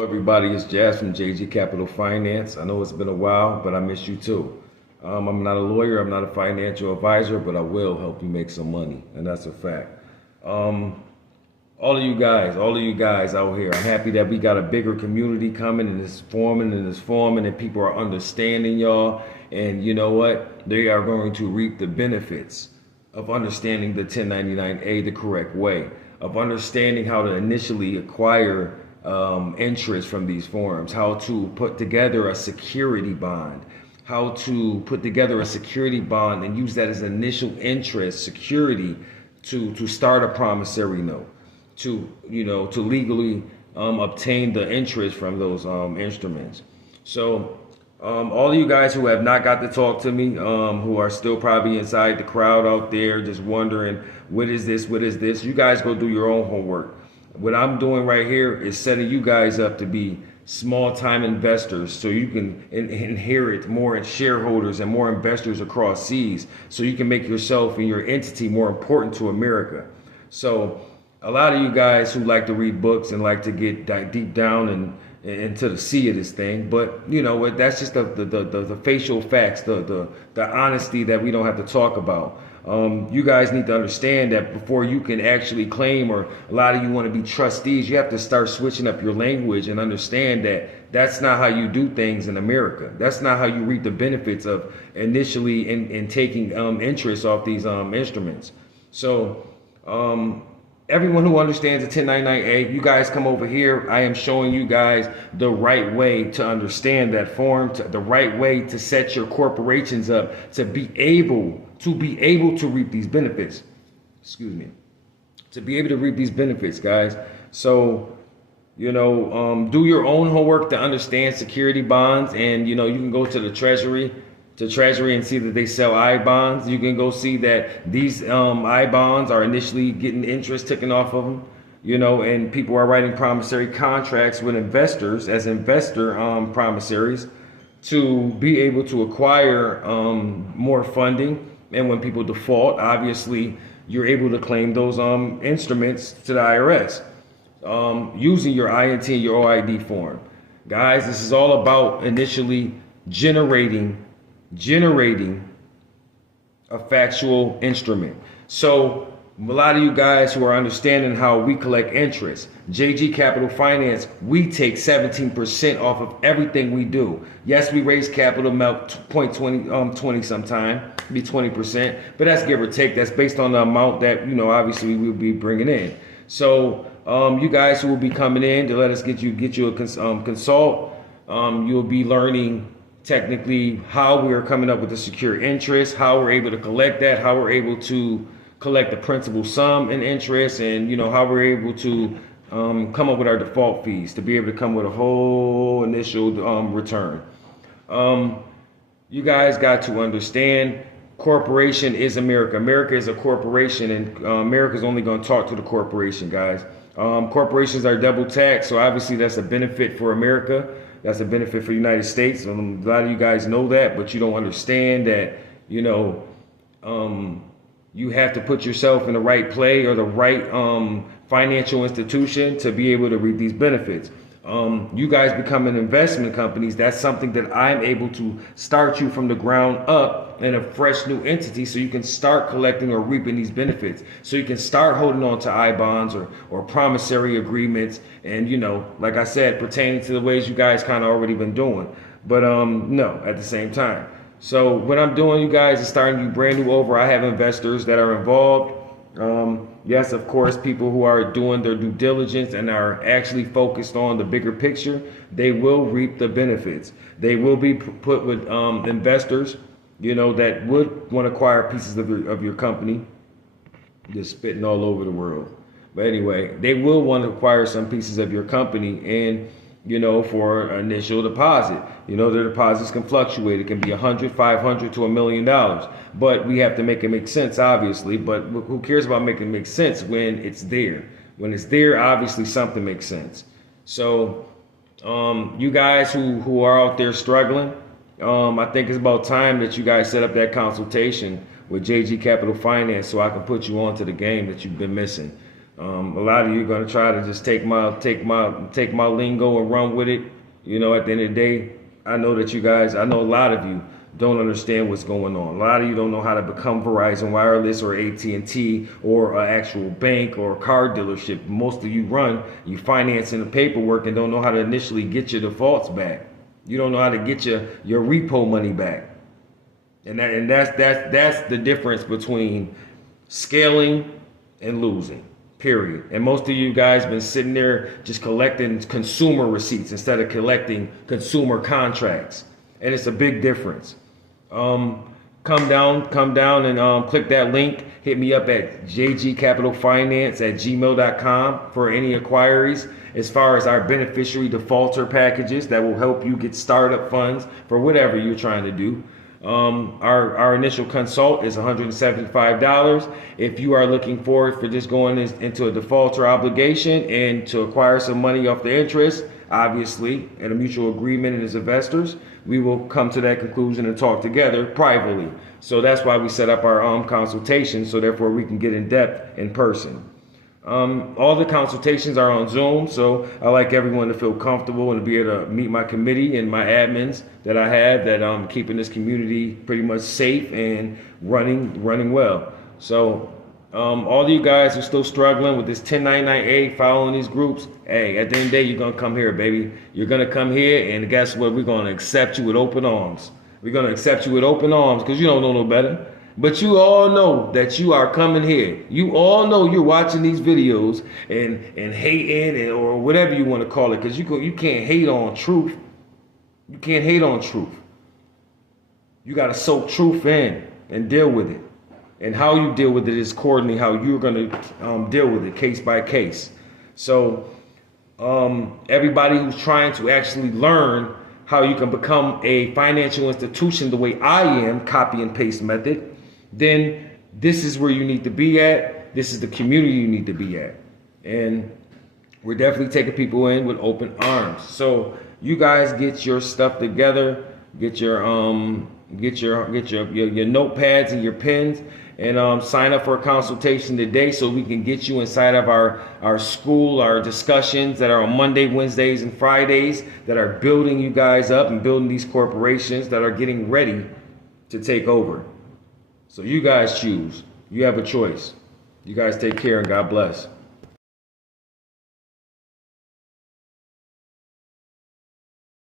Everybody, it's Jazz from JG Capital Finance. I know it's been a while, but I miss you too. I'm not a lawyer, I'm not a financial advisor, but I will help you make some money, and that's a fact. Um, all of you guys out here, I'm happy that we got a bigger community coming and it's forming, and people are understanding y'all. And you know what? They are going to reap the benefits of understanding the 1099A the correct way, of understanding how to initially acquire interest from these forms, how to put together a security bond, how to put together a security bond and use that as initial interest security to start a promissory note, to legally obtain the interest from those instruments. So all of you guys who have not got to talk to me, who are still probably inside the crowd out there just wondering, what is this, you guys go do your own homework. What I'm doing right here is setting you guys up to be small time investors so you can inherit more shareholders and more investors across seas, so you can make yourself and your entity more important to America. So a lot of you guys who like to read books and like to get deep down and into the sea of this thing, but you know what, that's just the facial facts, the honesty that we don't have to talk about. You guys need to understand that before you can actually claim, or a lot of you want to be trustees, you have to start switching up your language and understand that that's not how you do things in America. That's not how you reap the benefits of initially in taking interest off these instruments. So everyone who understands the 1099A, you guys come over here. I am showing you guys the right way to understand that form, the right way to set your corporations up to be able to reap these benefits. Excuse me. To be able to reap these benefits, guys. So, do your own homework to understand security bonds, and you can go to the Treasury and see that they sell I bonds. You can go see that these I bonds are initially getting interest taken off of them, and people are writing promissory contracts with investors as investor promissories to be able to acquire more funding. And when people default, obviously you're able to claim those instruments to the IRS using your INT and your OID form. Guys, this is all about initially generating a factual instrument. So a lot of you guys who are understanding how we collect interest, JG Capital Finance, we take 17% off of everything we do. Yes, we raise capital about 20 sometime, be 20%, but that's give or take. That's based on the amount that, obviously we'll be bringing in. So you guys who will be coming in to let us get you a consult, you'll be learning technically how we are coming up with the secure interest, how we're able to collect that, how we're able to collect the principal sum and interest, and how we're able to come up with our default fees to be able to come with a whole initial return. You guys got to understand, corporation is America. America is a corporation, and America is only going to talk to the corporation, guys. Corporations are double taxed, so obviously that's a benefit for America. That's a benefit for the United States. A lot of you guys know that, but you don't understand that, you have to put yourself in the right play or the right financial institution to be able to reap these benefits. You guys becoming investment companies, that's something that I'm able to start you from the ground up in a fresh new entity, so you can start collecting or reaping these benefits. So you can start holding on to I bonds or promissory agreements, and like I said, pertaining to the ways you guys kind of already been doing. But no, at the same time. So what I'm doing, you guys, is starting you brand new over. I have investors that are involved. Yes, of course, people who are doing their due diligence and are actually focused on the bigger picture, they will reap the benefits. They will be put with investors, that would want to acquire pieces of your company. Just spitting all over the world. But anyway, they will want to acquire some pieces of your company, and for initial deposit. Their deposits can fluctuate. It can be $100, $500 to $1 million. But we have to make it make sense, obviously. But who cares about making it make sense when it's there? When it's there, obviously something makes sense. So you guys who are out there struggling, I think it's about time that you guys set up that consultation with JG Capital Finance so I can put you onto the game that you've been missing. A lot of you are gonna try to just take my lingo and run with it. You know, at the end of the day, I know a lot of you don't understand what's going on. A lot of you don't know how to become Verizon Wireless or AT&T or an actual bank or a car dealership. Most of you financing the paperwork and don't know how to initially get your defaults back. You don't know how to get your repo money back. And that's the difference between scaling and losing. Period. And most of you guys been sitting there just collecting consumer receipts instead of collecting consumer contracts. And it's a big difference. Come down and click that link. Hit me up at jgcapitalfinance@gmail.com for any inquiries as far as our beneficiary defaulter packages that will help you get startup funds for whatever you're trying to do. Our initial consult is $175. If you are looking forward for just going into a defaulter obligation and to acquire some money off the interest, obviously, in a mutual agreement as investors, we will come to that conclusion and talk together privately. So that's why we set up our consultation, so therefore we can get in depth in person. All the consultations are on Zoom, so I like everyone to feel comfortable and to be able to meet my committee and my admins that I have that keeping this community pretty much safe and running well. So all of you guys are still struggling with this 1099A, following these groups. Hey, at the end of the day, you're gonna come here, baby. You're gonna come here, and guess what? We're gonna accept you with open arms. We're gonna accept you with open arms because you don't know no better. But you all know that you are coming here. You all know you're watching these videos and hating or whatever you want to call it, because you can't hate on truth. You can't hate on truth. You got to soak truth in and deal with it. And how you deal with it is accordingly how you're going to deal with it case by case. So everybody who's trying to actually learn how you can become a financial institution the way I am, copy and paste method, then this is where you need to be at. This is the community you need to be at. And we're definitely taking people in with open arms. So you guys get your stuff together, get your notepads and your pens, and sign up for a consultation today so we can get you inside of our school, our discussions that are on Monday, Wednesdays, and Fridays that are building you guys up and building these corporations that are getting ready to take over. So you guys choose. You have a choice. You guys take care and God bless.